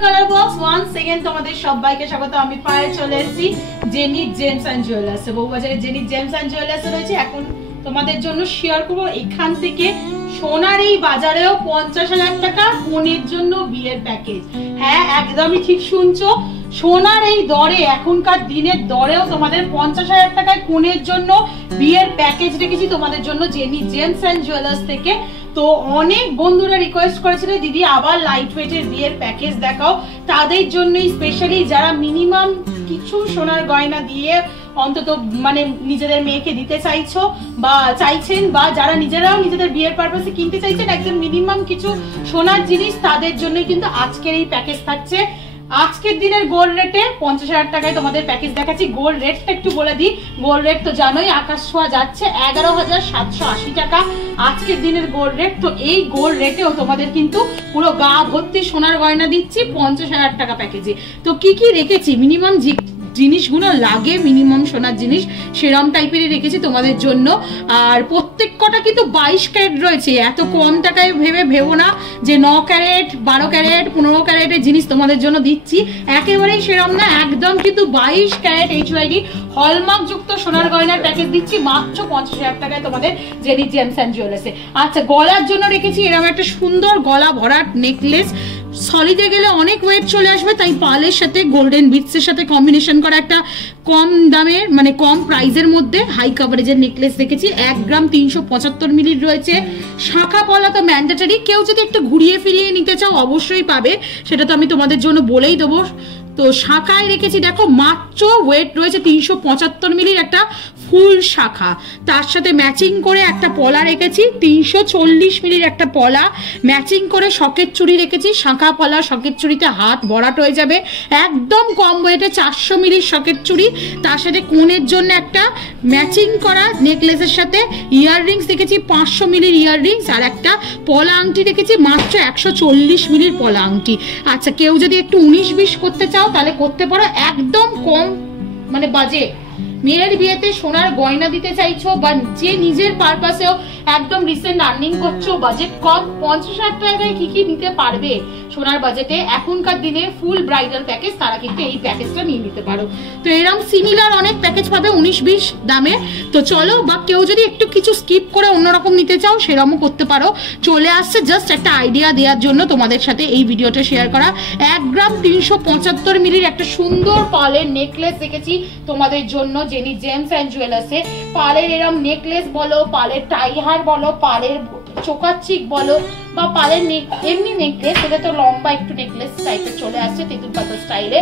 Colour box once second তোমাদের সবাইকে স্বাগত। আমি পায়ে চলে এসেছি জেনিট জেমস এন্ড জুয়েলার্স, বউবাজারে জেনিট জেমস এন্ড জুয়েলার্স রয়েছে। এখন তোমাদের জন্য শেয়ার করবো এখান থেকে সোনার এই বাজারেও 50,000 টাকা কনের জন্য বিয়ের প্যাকেজ। হ্যাঁ, একদমই ঠিক শুনছো, সোনার এই দরে এখনকার দিনের দরেও তোমাদের 50,000 টাকায় কনের জন্য বিয়ের প্যাকেজ রেখেছি তোমাদের জন্য জেনিট জেমস এন্ড জুয়েলার্স থেকে। তো অনেক বন্ধুরা রিকোয়েস্ট করেছিল দিদি আবার লাইট ওয়েটের বিয়ের প্যাকেজ দেখাও, তাদের জন্যই স্পেশালি যারা মিনিমাম কিছু সোনার গয়না দিয়ে অন্তত মানে নিজেদের মেয়েকে দিতে চাইছো বা চাইছেন, বা যারা নিজেরাও নিজেদের বিয়ের পারপাসে কিনতে চাইছেন একদম মিনিমাম কিছু সোনার জিনিস, তাদের জন্যই কিন্তু আজকের এই প্যাকেজ থাকছে। আজকের দিনের গোল্ড রেটে 50,000 টাকায় তোমাদের প্যাকেজ দেখাচ্ছি। গোল্ড রেটটা একটু বলে দিই, গোল্ড রেট তো জানোই আকাশ ছোঁয়া যাচ্ছে, 11,780 টাকা আজকের দিনের গোল্ড রেট। তো এই গোল্ড রেটেও তোমাদের কিন্তু পুরো গা ভর্তি সোনার গয়না দিচ্ছি 50,000 টাকা প্যাকেজে। তো কি কি রেখেছি, মিনিমাম জিনিসগুলো লাগে, মিনিমাম সোনার জিনিস সেরম টাইপেরই রেখেছি তোমাদের জন্য। আর প্রত্যেক কটা কিন্তু 22 ক্যারেট রয়েছে, এত কম টাকায় ভেবো না যে 9 ক্যারেট 12 ক্যারেট 15 ক্যারেটের জিনিস তোমাদের জন্য দিচ্ছি, একেবারেই সেরম না, একদম কিন্তু 22 ক্যারেট HYD হলমার্ক যুক্ত সোনার গয়নার প্যাকেজ দিচ্ছি মাত্র 50,000 টাকায় তোমাদের জেনিট জেমস এন্ড জুয়েলার্সে। আচ্ছা, গলার জন্য রেখেছি এরকম একটা সুন্দর গলা ভরাট নেকলেস। সলিডে গেলে অনেক ওয়েট চলে আসবে, তাই পালের সাথে গোল্ডেন বিটসের সাথে কম্বিনেশন করা একটা কম দামের মানে কম প্রাইজের মধ্যে হাই কাভারেজের নেকলেস রেখেছি। 1 গ্রাম 375 মিলি রয়েছে। শাখা পলা তো ম্যান্ডেটরি, কেউ যদি একটু ঘুরিয়ে ফিরিয়ে নিতে চাও অবশ্যই পাবে, সেটা তো আমি তোমাদের জন্য বলেই দেবো। তো শাখায় রেখেছি দেখো মাত্র ওয়েট রয়েছে 375 মিলির একটা ফুল শাখা, তার সাথে ম্যাচিং করে একটা পলা রেখেছি 340 মিলির একটা পলা, ম্যাচিং করে শকের চুড়ি রেখেছি। শাখা পলা শকের চুড়িতে হাত ভরাট হয়ে যাবে, একদম কম ওয়েটে 400 মিলির শকের চুড়ি, তার সাথে কোণের জন্য একটা ম্যাচিং করা নেকলেসের সাথে ইয়াররিংস রেখেছি 500 মিলির ইয়াররিংস, আর একটা পলা আংটি রেখেছি মাত্র 140 মিলির পলা আংটি। আচ্ছা, কেউ যদি একটু 19-20 করতে চাও তাহলে করতে পারো, একদম কম মানে বাজেট। মেয়ের বিয়েতে সোনার গয়না দিতে চাইছো বা যে নিজের পারপাসেও একদম রিসেন্ট আর্নিং করছো, বাজেট কম, 50,000 টাকায় কি কি নিতে পারবে সোনার বাজেটে এখনকার দিনে ফুল ব্রাইডাল প্যাকেজ, তারা কিন্তু এই প্যাকেজটা নিয়ে নিতে পারো। তো এরকম সিমিলার অনেক প্যাকেজ পাবে 19-20 দামে। তো চলো, বা কেউ যদি একটু কিছু স্কিপ করে অন্যরকম নিতে চাও সেরকমও করতে পারো। চলে আসছে জাস্ট একটা আইডিয়া দেওয়ার জন্য তোমাদের সাথে এই ভিডিওটা শেয়ার করা। 1 গ্রাম 375 মিলির একটা সুন্দর পালের নেকলেস রেখেছি তোমাদের জন্য জেনিট জেমস এন্ড জুয়েলার্সে। পালের এরম নেকলেস বলো, পালের টাই হার বলো, পালের চোকার চিক বলো, বা পালের এমনি নেকলেস, এটা তো লম্বা একটু নেকলেস টাইপের চলে আসছে তেঁতুল পাতা স্টাইলে,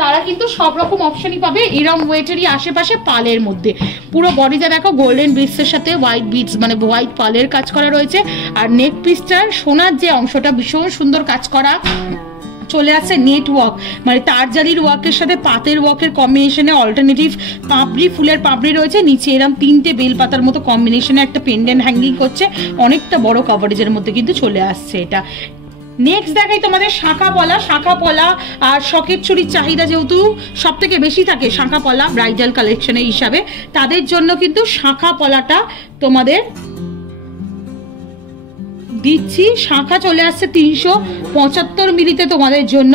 তারা কিন্তু সব রকম অপশনই পাবে এরম ওয়েটেরই আশেপাশে পালের মধ্যে। পুরো বডিতে দেখো গোল্ডেন বিটসের সাথে হোয়াইট বিটস মানে হোয়াইট পালের কাজ করা রয়েছে, আর নেক পিসটার সোনার যে অংশটা ভীষণ সুন্দর কাজ করা চলে আসছে। নেট ওয়ার্ক মানে তারজালির ওয়ার্কের সাথে পাতের ওয়ার্কের কম্বিনেশনে অল্টারনেটিভ পাপড়ি, ফুলের পাপড়ি রয়েছে, নিচে এরকম 3টে বেলপাতার মতো কম্বিনেশনে একটা পেন্ডেন্ট হ্যাঙ্গিং করছে, অনেকটা বড় কভারেজের মধ্যে কিন্তু চলে আসছে এটা। নেক্সট দেখাই তোমাদের শাখা পলা। শাখা পলা আর শকের চুরির চাহিদা যেহেতু সব থেকে বেশি থাকে শাখা পলা ব্রাইডাল কালেকশনের হিসাবে, তাদের জন্য কিন্তু শাখা পলাটা তোমাদের দিচ্ছি। শাখা চলে আসছে 375 মিলিতে তোমাদের জন্য,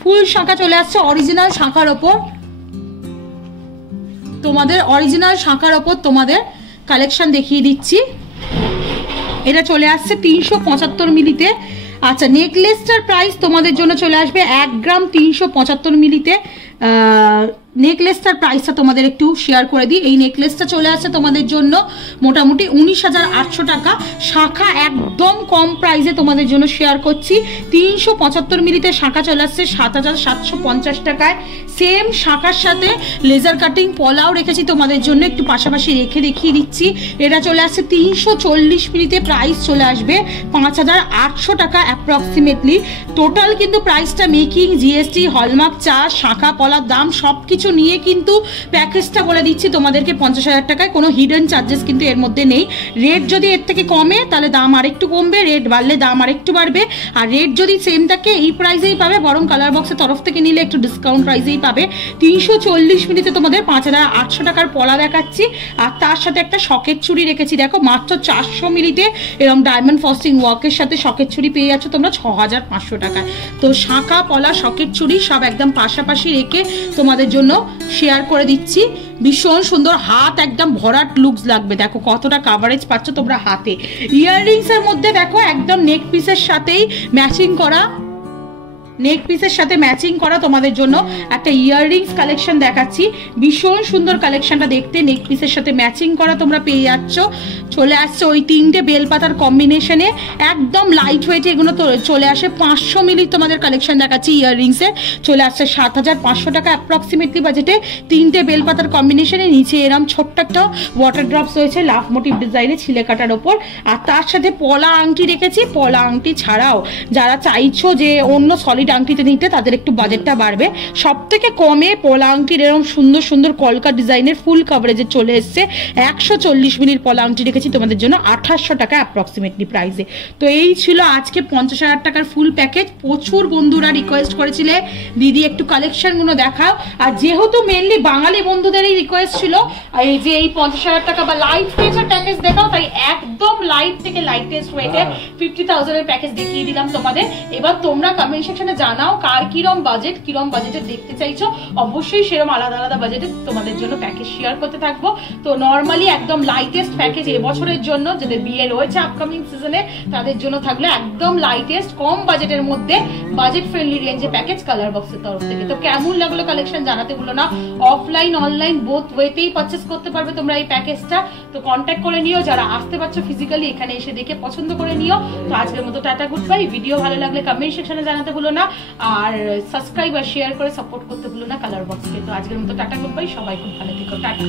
ফুল শাখা চলে আসছে অরিজিনাল শাখার ওপর, তোমাদের অরিজিনাল শাখার ওপর তোমাদের কালেকশন দেখিয়ে দিচ্ছি। এটা চলে আসছে 375 মিলিতে। আচ্ছা, নেকলেসটার প্রাইস তোমাদের জন্য চলে আসবে 1 গ্রাম 375 মিলিতে। নেকলেসটার প্রাইসটা তোমাদের একটু শেয়ার করে দিই। এই নেকলেসটা চলে আসছে তোমাদের জন্য মোটামুটি 19,800 টাকা। শাখা একদম কম প্রাইসে তোমাদের জন্য শেয়ার করছি, 375 মিলিতে শাখা চলে আসছে 7,750 টাকায়। সেম শাখার সাথে লেজার কাটিং পলাও রেখেছি তোমাদের জন্য, একটু পাশাপাশি রেখে দেখিয়ে দিচ্ছি। এটা চলে আসছে 340 মিলিতে, প্রাইস চলে আসবে 5,800 টাকা অ্যাপ্রক্সিমেটলি। টোটাল কিন্তু প্রাইসটা মেকিং, জিএসটি, হলমার্ক চার্জ, শাখা পলার দাম সবকিছু নিয়ে কিন্তু প্যাকেজটা বলে দিচ্ছি তোমাদেরকে 50,000 টাকায়, কোনো হিডেন চার্জেস কিন্তু এর মধ্যে নেই। রেট যদি এর থেকে কমে তাহলে দাম আরেকটু কমবে, রেট বাড়লে দাম আরেকটু বাড়বে, আর রেট যদি সেম থাকে এই প্রাইসেই পাবে, বরং কালার বক্সের তরফ থেকে নিলে একটু ডিসকাউন্ট প্রাইসেই পাবে। 340 মিনিটে তোমাদের 5,800 টাকার পলা দেখাচ্ছি, আর তার সাথে একটা শকের চুড়ি রেখেছি। দেখো মাত্র 400 মিনিটে এরকম ডায়মন্ড ফস্টিং ওয়ার্কের সাথে শকের চুড়ি পেয়ে যাচ্ছ তোমরা 6,500 টাকায়। তো শাঁখা পলা শকের চুড়ি সব একদম পাশাপাশি রেখে তোমাদের জন্য শেয়ার করে দিচ্ছি। ভীষণ সুন্দর, হাত একদম ভরাট লুকস লাগবে। দেখো কতটা কাভারেজ পাচ্ছ তোমরা হাতে। ইয়াররিংস এর মধ্যে দেখো একদম নেক পিসের সাথেই ম্যাচিং করা, নেক পিসের সাথে ম্যাচিং করা তোমাদের জন্য একটা ইয়াররিংস কালেকশন দেখাচ্ছি। ভীষণ সুন্দর কালেকশনটা দেখতে, নেক পিসের সাথে ম্যাচিং করা তোমরা পেয়ে যাচ্ছ। চলে আসছে ওই 3টে বেলপাতার কম্বিনেশনে, একদম লাইট ওয়েটে এগুলো তো চলে আসে। 500 মিলি তোমাদের কালেকশন দেখাচ্ছি ইয়াররিংসে, চলে আসছে 7,500 টাকা অ্যাপ্রক্সিমেটলি বাজেটে। 3টে বেলপাতার কম্বিনেশনে, নিচে এরম ছোট্ট একটা ওয়াটার ড্রপস রয়েছে লাভ মোটিভ ডিজাইনে ছিলে কাটার ওপর, আর তার সাথে পলা আংটি রেখেছি। পলা আংটি ছাড়াও যারা চাইছো যে অন্য সলিড আংটিতে নিতে তাদের একটু বাজেটটা বাড়বে। সব থেকে কমে পলা আংটির এরকম সুন্দর সুন্দর কলকা ডিজাইনের ফুল কাভারেজে চলে এসছে। 140 মিলির পলা আংটি রেখেছি তোমাদের জন্য 2800 টাকা অ্যাপ্রক্সিমেটলি প্রাইসে। তো এই ছিল আজকে 50,000 টাকার ফুল প্যাকেজ। প্রচুর বন্ধুরা রিকোয়েস্ট করেছিলে দিদি একটু কালেকশনগুলো দেখাও, আর যেহেতু মেনলি বাঙালি বন্ধুদেরই রিকোয়েস্ট ছিল এই যে এই 50,000 টাকা বা লাইট ওয়েটের প্যাকেজ দেখাও, তাই একদম লাইট থেকে লাইটেস্ট ওয়েটে 50,000 এর প্যাকেজ দেখিয়ে দিলাম তোমাদের। এবার তোমরা কমেন্ট সেকশনে জানাও কার কিরম বাজেট, কিরম বাজেটে দেখতে চাইছো। অবশ্যই সেরকম আলাদা আলাদা বাজেটে তোমাদের জন্য প্যাকেজ শেয়ার করতে থাকবো। তো নর্মালি একদম লাইটেস্ট প্যাকেজ এবছরের জন্য, যাদের বিয়ে রয়েছে আপকামিং সিজনে তাদের জন্য থাকলে একদম লাইটেস্ট কম বাজেটের মধ্যে বাজেট ফ্রেন্ডলি রেঞ্জে প্যাকেজ কালার বক্সের তরফ থেকে। তো কেমন লাগলো কালেকশন জানাতে ভুলো না। অফলাইন অনলাইন বোথ ওয়েতেই পারচেস করতে পারবে তোমরা এই প্যাকেজটা। তো কন্ট্যাক্ট করে নিও, যারা আসতে পারছো ফিজিক্যালি এখানে এসে দেখে পছন্দ করে নিও। তো আজকের মতো টাটা গুড বাই। ভিডিও ভালো লাগলে কমেন্ট সেকশনে জানাতে ভুলো না, আর সাবস্ক্রাইব আর শেয়ার করে সাপোর্ট করতে ভুলো না কালার বক্সকে। তো আজকের মতো টাটা গুড বাই, সবাই খুব ভালো থেকো, টাটা।